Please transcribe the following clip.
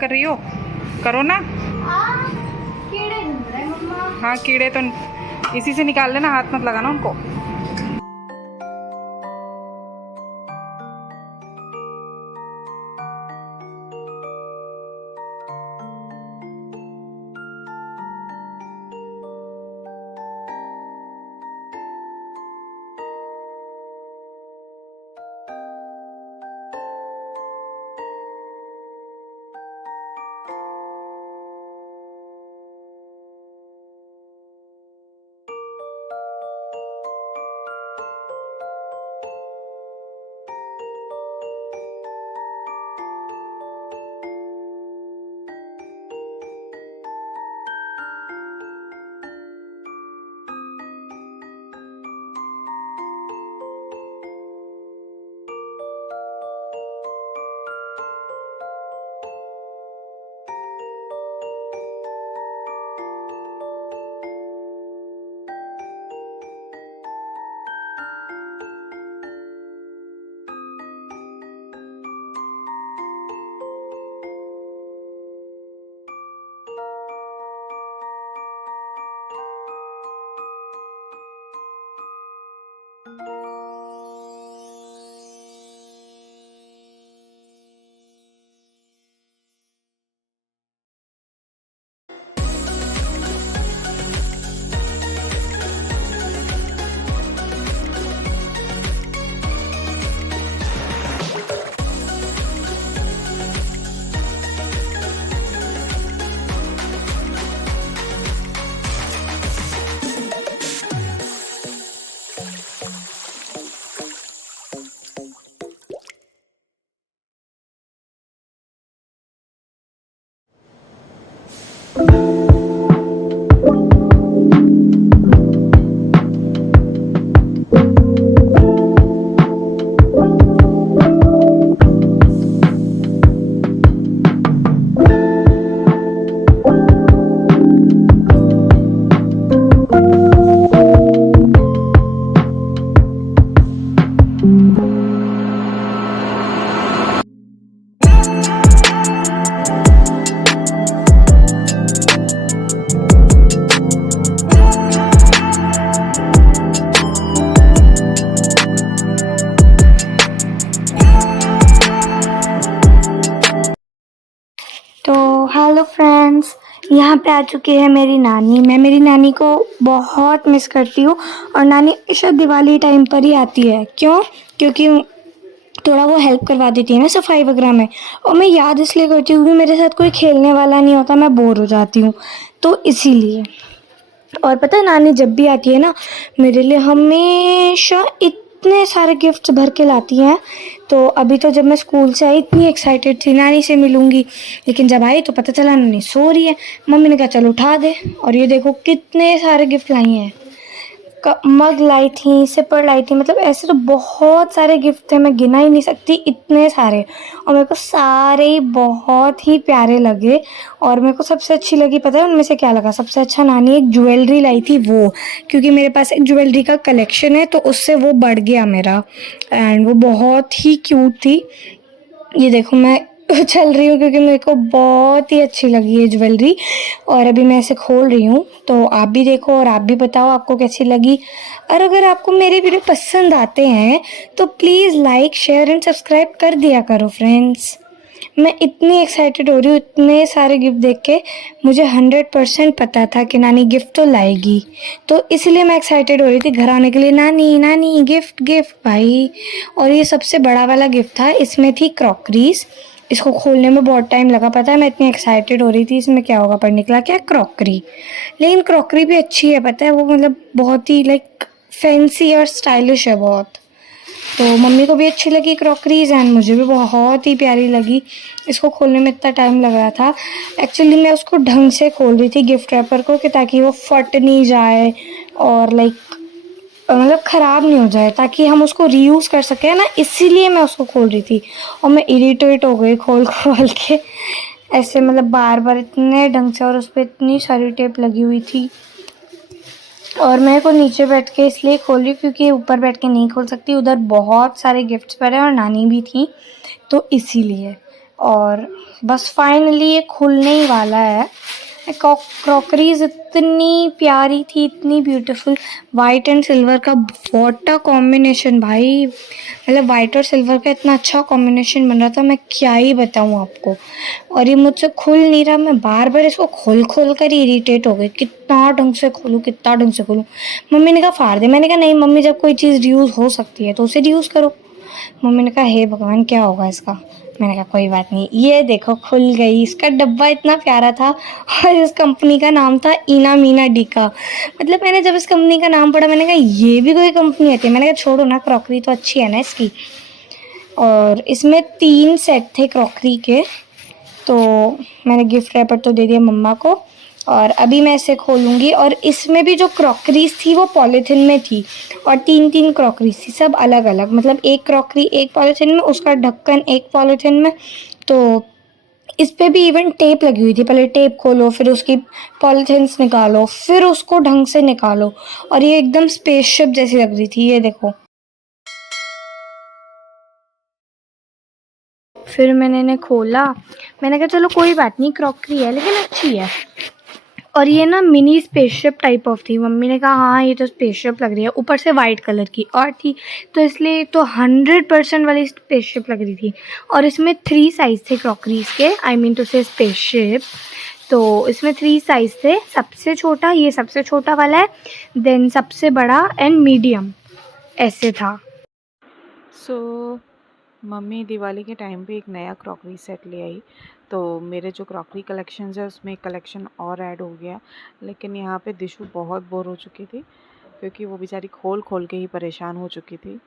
कर रही हो, करो ना। कीड़े ढूंढ रहे हैं मम्मा। हाँ कीड़े तो इसी से निकाल लेना, हाथ मत लगाना उनको। तो हेलो फ्रेंड्स, यहाँ पे आ चुकी है मेरी नानी। मैं मेरी नानी को बहुत मिस करती हूँ और नानी हमेशा दिवाली टाइम पर ही आती है। क्यों? क्योंकि थोड़ा वो हेल्प करवा देती है ना सफाई वगैरह में। और मैं याद इसलिए करती हूँ कि मेरे साथ कोई खेलने वाला नहीं होता, मैं बोर हो जाती हूँ, तो इसीलिए। और पता है नानी जब भी आती है ना, मेरे लिए हमेशा इतने सारे गिफ्ट्स भर के लाती हैं। तो अभी तो जब मैं स्कूल से आई इतनी एक्साइटेड थी नानी से मिलूंगी, लेकिन जब आई तो पता चला नानी सो रही है। मम्मी ने कहा चल उठा दे, और ये देखो कितने सारे गिफ्ट लाई हैं। मग लाई थी, सिपर लाई थी, मतलब ऐसे तो बहुत सारे गिफ्ट थे, मैं गिना ही नहीं सकती, इतने सारे। और मेरे को सारे ही बहुत ही प्यारे लगे। और मेरे को सबसे अच्छी लगी, पता है उनमें से क्या लगा सबसे अच्छा? नानी एक ज्वेलरी लाई थी वो, क्योंकि मेरे पास एक ज्वेलरी का कलेक्शन है, तो उससे वो बढ़ गया मेरा। एंड वो बहुत ही क्यूट थी। ये देखो मैं चल रही हूँ क्योंकि मेरे को बहुत ही अच्छी लगी ये ज्वेलरी। और अभी मैं इसे खोल रही हूँ, तो आप भी देखो और आप भी बताओ आपको कैसी लगी। और अगर आपको मेरे वीडियो पसंद आते हैं तो please like share and subscribe कर दिया करो फ्रेंड्स। मैं इतनी एक्साइटेड हो रही हूँ इतने सारे गिफ्ट देख के। मुझे 100% पता था कि नानी गिफ्ट तो लाएगी, तो इसलिए मैं एक्साइटेड हो रही थी घर आने के लिए। नानी नानी गिफ्ट गिफ्ट भाई। और ये सबसे बड़ा वाला गिफ्ट था, इसमें थी क्रॉकरीज। इसको खोलने में बहुत टाइम लगा, पता है मैं इतनी एक्साइटेड हो रही थी इसमें क्या होगा, पर निकला क्या? क्रॉकरी। लेकिन क्रॉकरी भी अच्छी है, पता है वो मतलब बहुत ही लाइक फैंसी और स्टाइलिश है बहुत। तो मम्मी को भी अच्छी लगी क्रॉकरीज एंड मुझे भी बहुत ही प्यारी लगी। इसको खोलने में इतना टाइम लग रहा था। एक्चुअली मैं उसको ढंग से खोल रही थी गिफ्ट रैपर को, कि ताकि वो फट नहीं जाए और लाइक मतलब ख़राब नहीं हो जाए, ताकि हम उसको रीयूज़ कर सकें ना, इसीलिए मैं उसको खोल रही थी। और मैं इरिटेट हो गई खोल खोल के ऐसे, मतलब बार बार इतने ढंग से, और उस पर इतनी सारी टेप लगी हुई थी। और मैं को नीचे बैठ के इसलिए खोल रही हूँ क्योंकि ऊपर बैठ के नहीं खोल सकती, उधर बहुत सारे गिफ्ट्स पड़े और नानी भी थी, तो इसीलिए। और बस फाइनली ये खुलने ही वाला है। क्रॉकरीज इतनी प्यारी थी, इतनी ब्यूटीफुल। वाइट एंड सिल्वर का व्हाट अ कॉम्बिनेशन भाई, मतलब वाइट और सिल्वर का इतना अच्छा कॉम्बिनेशन बन रहा था, मैं क्या ही बताऊँ आपको। और ये मुझसे खुल नहीं रहा, मैं बार बार इसको खोल खोल कर ही इरिटेट हो गई, कितना ढंग से खोलूँ कितना ढंग से खोलूँ। मम्मी ने कहा फाड़ दे, मैंने कहा नहीं मम्मी, जब कोई चीज़ रीयूज़ हो सकती है तो उसे रीयूज़ करो। मम्मी ने कहा हे भगवान क्या होगा इसका। मैंने कहा कोई बात नहीं, ये देखो खुल गई। इसका डब्बा इतना प्यारा था और इस कंपनी का नाम था इना मीना डीका। मतलब मैंने जब इस कंपनी का नाम पढ़ा मैंने कहा ये भी कोई कंपनी होती है। मैंने कहा छोड़ो ना, क्रॉकरी तो अच्छी है ना इसकी। और इसमें 3 सेट थे क्रॉकरी के, तो मैंने गिफ्ट रैपर तो दे दिया मम्मा को। और अभी मैं इसे खोलूँगी, और इसमें भी जो क्रॉकरीज थी वो पॉलीथिन में थी, और 3 क्रॉकरीज थी सब अलग अलग, मतलब एक क्रॉकरी एक पॉलीथिन में, उसका ढक्कन एक पॉलीथिन में। तो इस पे भी इवन टेप लगी हुई थी, पहले टेप खोलो फिर उसकी पॉलीथिन्स निकालो फिर उसको ढंग से निकालो। और ये एकदम स्पेसशिप जैसी लग रही थी, ये देखो। फिर मैंने इन्हें खोला, मैंने कहा चलो कोई बात नहीं, क्रॉकरी है लेकिन अच्छी है। और ये ना मिनी स्पेसशिप टाइप ऑफ थी। मम्मी ने कहा हाँ ये तो स्पेसशिप लग रही है, ऊपर से वाइट कलर की और थी, तो इसलिए तो 100% वाली स्पेसशिप लग रही थी। और इसमें 3 साइज़ थे क्रॉकरीज के, आई मीन टू से स्पेसशिप। तो इसमें 3 साइज़ थे, सबसे छोटा, ये सबसे छोटा वाला है, देन सबसे बड़ा एंड मीडियम, ऐसे था। सो मम्मी दिवाली के टाइम पे एक नया क्रॉकरी सेट ले आई, तो मेरे जो क्रॉकरी कलेक्शंस है उसमें एक कलेक्शन और ऐड हो गया। लेकिन यहाँ पे दिशु बहुत बोर हो चुकी थी क्योंकि वो बेचारी खोल खोल के ही परेशान हो चुकी थी।